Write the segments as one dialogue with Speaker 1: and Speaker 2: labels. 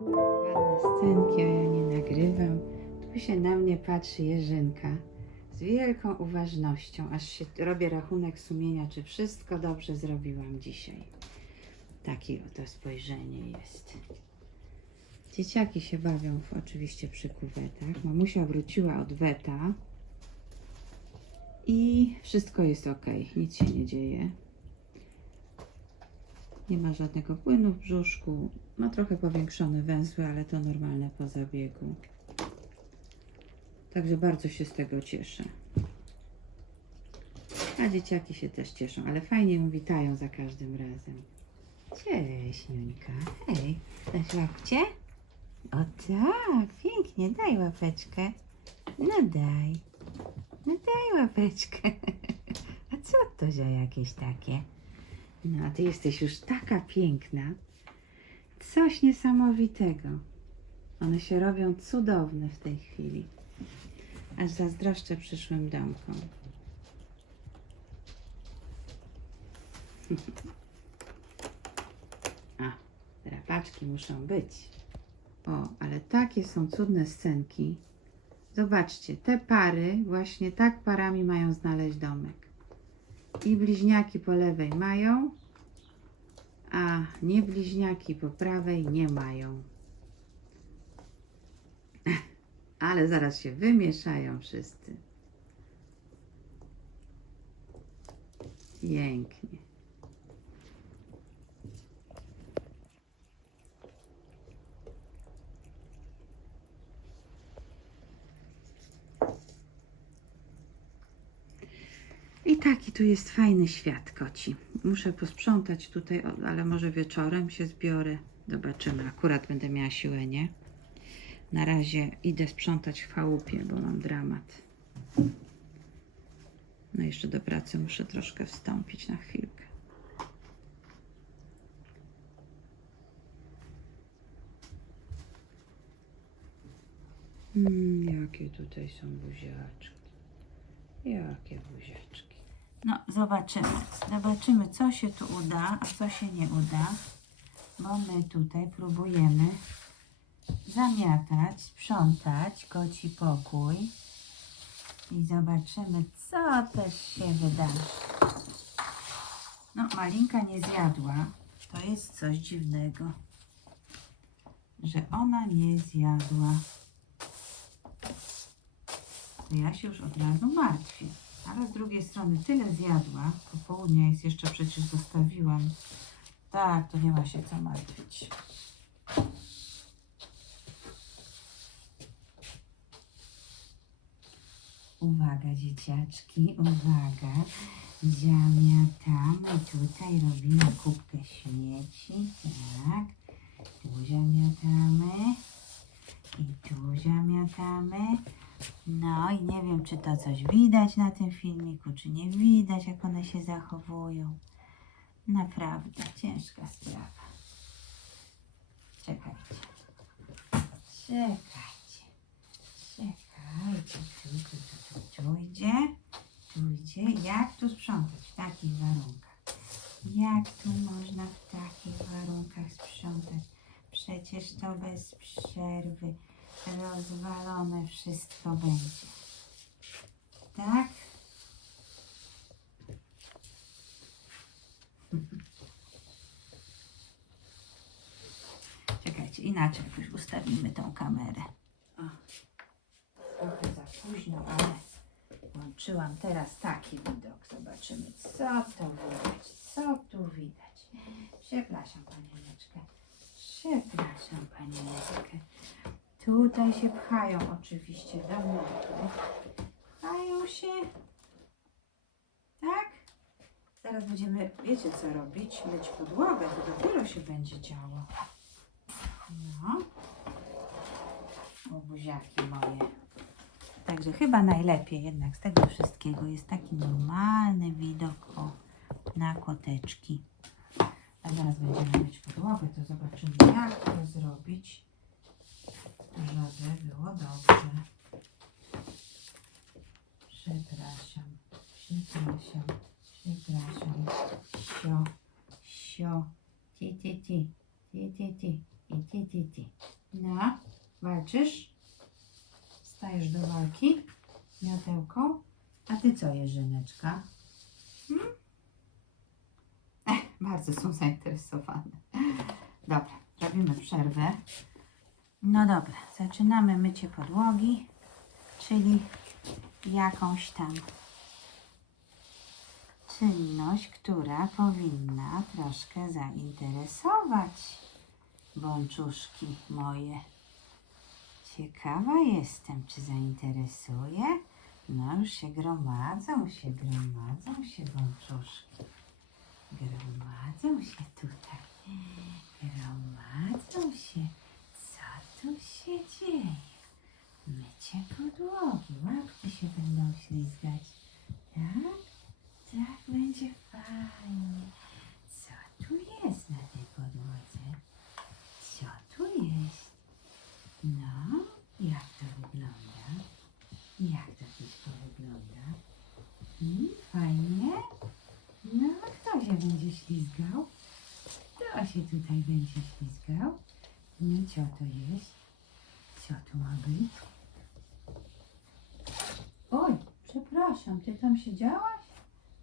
Speaker 1: Ładne scenki, a ja nie nagrywam. Tu się na mnie patrzy Jerzynka z wielką uważnością, aż się robię rachunek sumienia, czy wszystko dobrze zrobiłam dzisiaj. Takie oto spojrzenie jest. Dzieciaki się bawią w, oczywiście przy kuwetach. Mamusia wróciła od weta i wszystko jest ok, nic się nie dzieje. Nie ma żadnego płynu w brzuszku. Ma trochę powiększone węzły, ale to normalne po zabiegu. Także bardzo się z tego cieszę. A dzieciaki się też cieszą, ale fajnie ją witają za każdym razem. Cześć, Niuńka. Hej, dasz łapcie? O tak, pięknie, daj łapeczkę. No daj. No daj łapeczkę. A co to za jakieś takie? No, a ty jesteś już taka piękna. Coś niesamowitego. One się robią cudowne w tej chwili. Aż zazdroszczę przyszłym domkom. A, drapaczki muszą być. O, ale takie są cudne scenki. Zobaczcie, te pary właśnie tak parami mają znaleźć domek. I bliźniaki po lewej mają, a nie bliźniaki po prawej nie mają. Ale zaraz się wymieszają wszyscy. Pięknie. I taki tu jest fajny świat koci. Muszę posprzątać tutaj, ale może wieczorem się zbiorę. Zobaczymy. Akurat będę miała siłę, nie? Na razie idę sprzątać w chałupie, bo mam dramat. No jeszcze do pracy muszę troszkę wstąpić na chwilkę. Mm, jakie tutaj są buziaczki. Jakie buziaczki. No, zobaczymy. Zobaczymy, co się tu uda, a co się nie uda. Bo my tutaj próbujemy zamiatać, sprzątać koci pokój. I zobaczymy, co też się wydarzy. No, Malinka nie zjadła. To jest coś dziwnego, że ona nie zjadła. To ja się już od razu martwię. Ale z drugiej strony tyle zjadła. Popołudnie jest jeszcze przecież zostawiłam. Tak, to nie ma się co martwić. Uwaga, dzieciaczki, uwaga. Zamiatamy. Tutaj robimy kubkę śmieci. Tak. Tu zamiatamy. I tu zamiatamy. No i nie wiem, czy to coś widać na tym filmiku, czy nie widać, jak one się zachowują. Naprawdę ciężka sprawa. Czekajcie. Czekajcie. Czekajcie. Tu, tu, tu, tu, tu idzie. Tu idzie. Jak tu sprzątać w takich warunkach? Jak tu można w takich warunkach sprzątać? Przecież to bez przerwy rozwalone wszystko będzie. Tak? Czekajcie, inaczej jakoś ustawimy tą kamerę. O, trochę za późno, ale włączyłam teraz taki widok. Zobaczymy, co to widać. Co tu widać? Przepraszam, panieneczkę. Przepraszam, panieneczkę. Tutaj się pchają oczywiście do mocy. Pchają się. Tak? Zaraz będziemy, wiecie co robić? Myć podłogę, to dopiero się będzie działo. No. O, buziaki moje. Także chyba najlepiej jednak z tego wszystkiego jest taki normalny widok o, na koteczki. A zaraz będziemy myć podłogę, to zobaczymy jak to zrobić żeby było dobrze. Przepraszam, przepraszam, przepraszam. Sio, sio, Ti, ti, ti. Ti, ti, ti. I ti, ti, ti. No, walczysz? Stajesz do walki? Miotełką? A ty co, Jerzyneczka? Hmm? Ech, bardzo są zainteresowane. Dobra, robimy przerwę. No dobra, zaczynamy mycie podłogi, czyli jakąś tam czynność, która powinna troszkę zainteresować bączuszki moje. Ciekawa jestem, czy zainteresuje. No już się gromadzą się, gromadzą się bączuszki. Gromadzą się tutaj. Gromadzą się. Co się dzieje? Mycie podłogi. Łapki się będą ślizgać. Tak? Tak będzie fajnie. Co tu jest na tej podłodze? Co tu jest? No, jak to wygląda? Jak to wszystko wygląda? Mm, fajnie? No, kto się będzie ślizgał? Kto się tutaj będzie ślizgał? No, co to jest? Co to ma być? Oj, przepraszam, ty tam siedziałaś?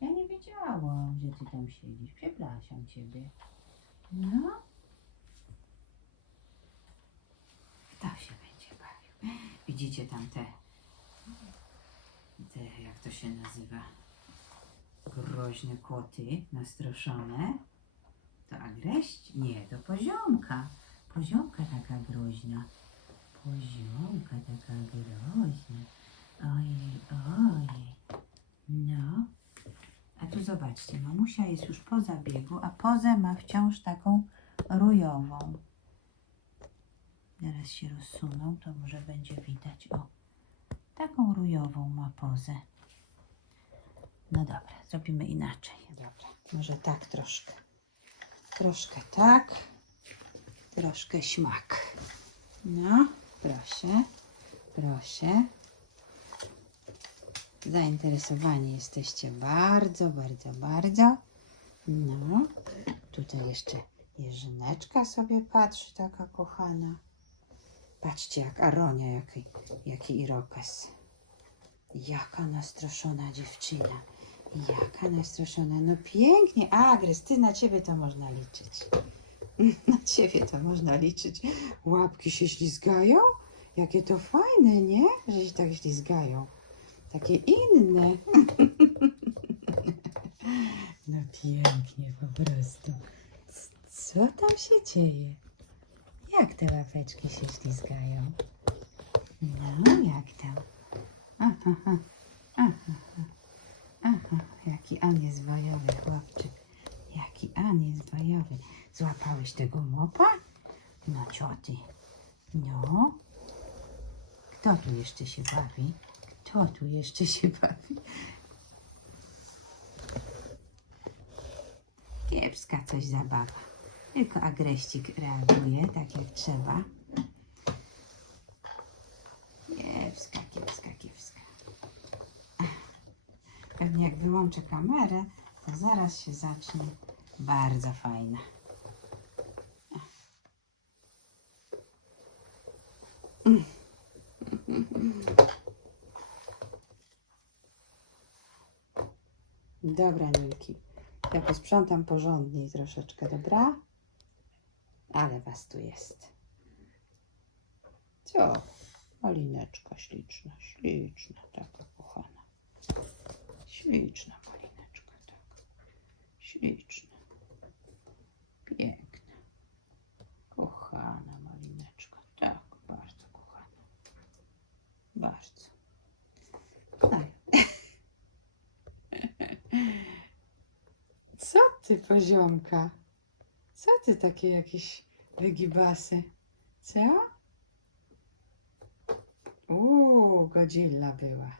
Speaker 1: Ja nie wiedziałam, że ty tam siedzisz. Przepraszam ciebie. No. Kto się będzie bawił? Widzicie tam te, te jak to się nazywa, groźne koty nastroszone? To agreść? Nie, to poziomka. Poziomka taka groźna. Poziomka taka groźna. Ojej, ojej. No. A tu zobaczcie, mamusia jest już po zabiegu, a pozę ma wciąż taką rujową. Teraz się rozsuną, to może będzie widać. O, taką rujową ma pozę. No dobra, zrobimy inaczej. Dobra, może tak troszkę. Troszkę tak, troszkę śmak. No, proszę, proszę. Zainteresowani jesteście bardzo, bardzo, bardzo. No, tutaj jeszcze Jerzyneczka sobie patrzy, taka kochana. Patrzcie, jak Aronia, jaki, jaki irokes. Jaka nastroszona dziewczyna. Jaka nastroszona. No pięknie, Agres, ty na ciebie to można liczyć. Na ciebie to można liczyć. Łapki się ślizgają? Jakie to fajne, nie? Że się tak ślizgają. Takie inne. No pięknie po prostu. Co tam się dzieje? Jak te łapeczki się ślizgają? No, jak tam? Aha, aha, aha, aha. Jaki on jest bojowy, chłopczyk. Jaki on jest bojowy. Złapałeś tego mopa? No, cioty. No. Kto tu jeszcze się bawi? Kto tu jeszcze się bawi? Kiepska coś zabawa. Tylko agreścik reaguje tak jak trzeba. Kiepska, kiepska, kiepska. Pewnie jak wyłączę kamerę, to zaraz się zacznie bardzo fajna. Dobra, Nilki. Ja posprzątam porządniej troszeczkę, dobra? Ale was tu jest. Co? Malineczka śliczna, śliczna, taka kochana. Śliczna. Śliczna. Piękna. Kochana malineczka, tak, bardzo kochana. Bardzo. Co ty, poziomka? Co ty takie jakieś wygibasy? Co? Uuu, Godzilla była.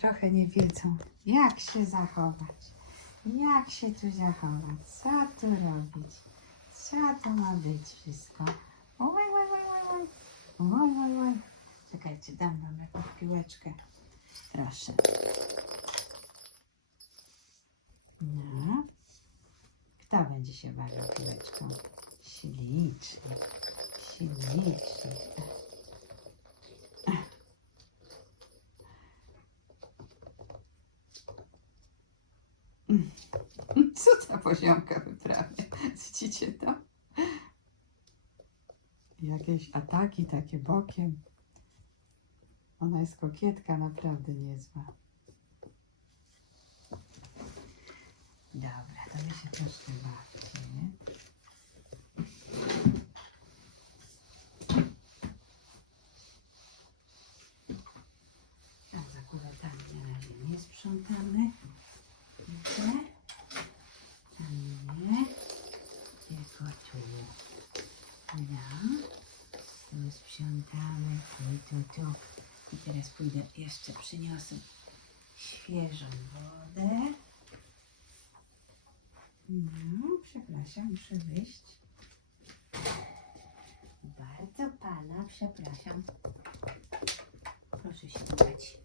Speaker 1: trochę nie wiedzą, jak się zachować, jak się tu zachować, co tu robić, co to ma być wszystko. Oj, oj, oj, oj, oj, oj, oj, oj. Czekajcie, dam wam jakąś piłeczkę. Proszę. No. Kto będzie się bawił piłeczką? Ślicznie, ślicznie. Poziomka wyprawia? Widzicie to? Jakieś ataki takie bokiem. Ona jest kokietka naprawdę niezła. Dobra, to wy się. Tam za kuwetami na razie nie sprzątamy. Widzę? Tam nie. Tylko tu. No. Tu sprzątamy. Tu, tu, tu. I teraz pójdę, jeszcze przyniosę świeżą wodę. No, przepraszam, muszę wyjść. Bardzo pana, przepraszam. Proszę się udać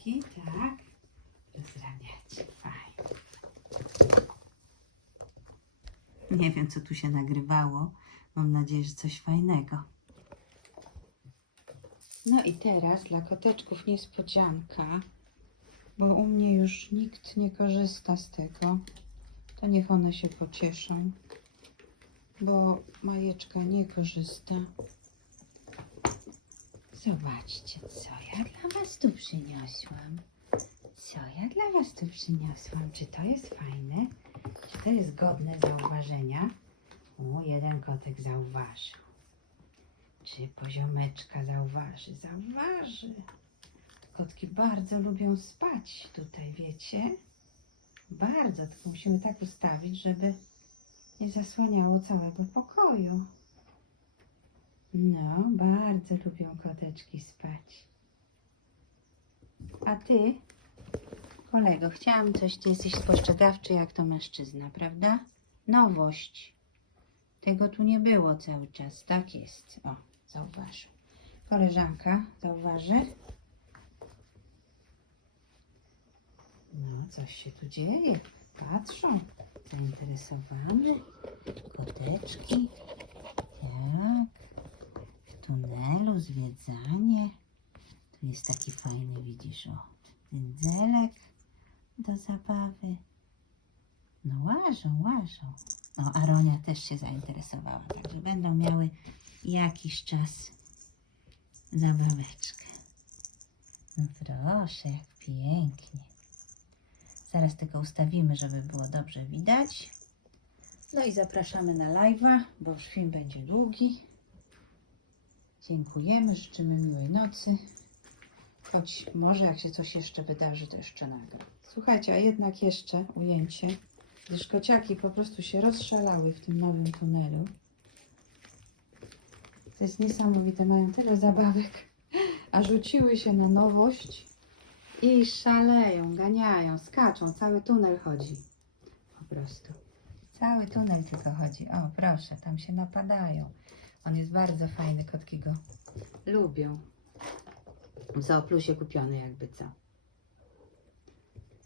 Speaker 1: rączki, tak? Rozrabiacie, fajnie. Nie wiem, co tu się nagrywało. Mam nadzieję, że coś fajnego. No i teraz dla koteczków niespodzianka, bo u mnie już nikt nie korzysta z tego. To niech one się pocieszą, bo Majeczka nie korzysta. Zobaczcie, co ja dla Was tu przyniosłam. Co ja dla Was tu przyniosłam? Czy to jest fajne? Czy to jest godne zauważenia? O, jeden kotek zauważył. Czy poziomeczka zauważy? Zauważy. Kotki bardzo lubią spać tutaj, wiecie? Bardzo, tylko musimy tak ustawić, żeby nie zasłaniało całego pokoju. No, bardzo lubią koteczki spać. A ty, kolego, chciałam coś, ty jesteś spostrzegawczy jak to mężczyzna, prawda? Nowość. Tego tu nie było cały czas, tak jest. O, zauważył. Koleżanka, zauważy? No, coś się tu dzieje. Patrzą, zainteresowane. Koteczki. Tunelu zwiedzanie. Tu jest taki fajny, widzisz, o, dędzelek do zabawy. No łażą, łażą. O, Aronia też się zainteresowała, także będą miały jakiś czas zabaweczkę. No proszę, jak pięknie. Zaraz tylko ustawimy, żeby było dobrze widać. No i zapraszamy na live'a, bo już film będzie długi. Dziękujemy, życzymy miłej nocy. Choć może jak się coś jeszcze wydarzy, to jeszcze nagram. Słuchajcie, a jednak jeszcze ujęcie, gdyż kociaki po prostu się rozszalały w tym nowym tunelu. To jest niesamowite, mają tyle zabawek, a rzuciły się na nowość i szaleją, ganiają, skaczą, cały tunel chodzi. Po prostu. Cały tunel tylko chodzi. O, proszę, tam się napadają. On jest bardzo fajny, kotki go lubią. W Zooplusie kupiony jakby co.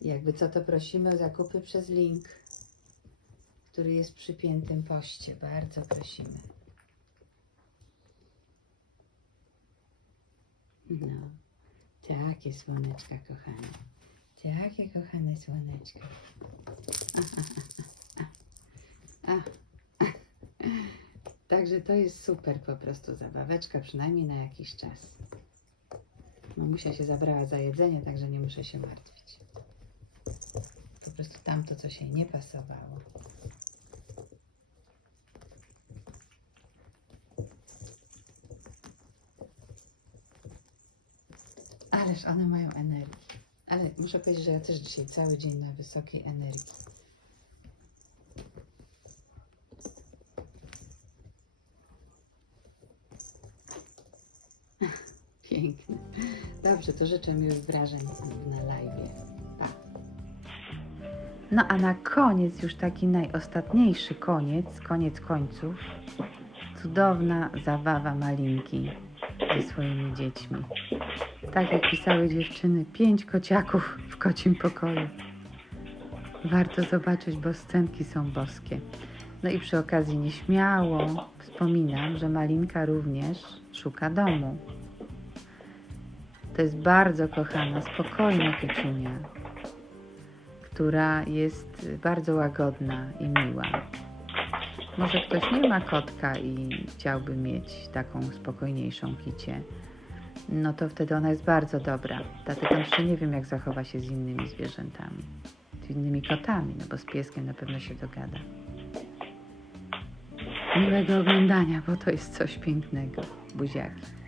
Speaker 1: Jakby co, to prosimy o zakupy przez link, który jest przy piętym poście. Bardzo prosimy. No, takie słoneczka, kochane. Takie kochane słoneczka. A, a, a. Także to jest super po prostu zabaweczka, przynajmniej na jakiś czas. Mamusia się zabrała za jedzenie, także nie muszę się martwić. Po prostu tamto, co się nie pasowało. Ależ one mają energię. Ale muszę powiedzieć, że ja też dzisiaj cały dzień na wysokiej energii. Dobrze, to życzę miłych wrażeń na live. Pa. No a na koniec, już taki najostatniejszy koniec, koniec końców, cudowna zabawa Malinki ze swoimi dziećmi. Tak jak pisały dziewczyny, pięć kociaków w kocim pokoju. Warto zobaczyć, bo scenki są boskie. No i przy okazji nieśmiało wspominam, że Malinka również szuka domu. To jest bardzo kochana, spokojna kiciunia, która jest bardzo łagodna i miła. Może ktoś nie ma kotka i chciałby mieć taką spokojniejszą kicię, no to wtedy ona jest bardzo dobra. Dlatego jeszcze nie wiem, jak zachowa się z innymi zwierzętami, z innymi kotami, no bo z pieskiem na pewno się dogada. Miłego oglądania, bo to jest coś pięknego. Buziaki.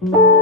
Speaker 1: Oj.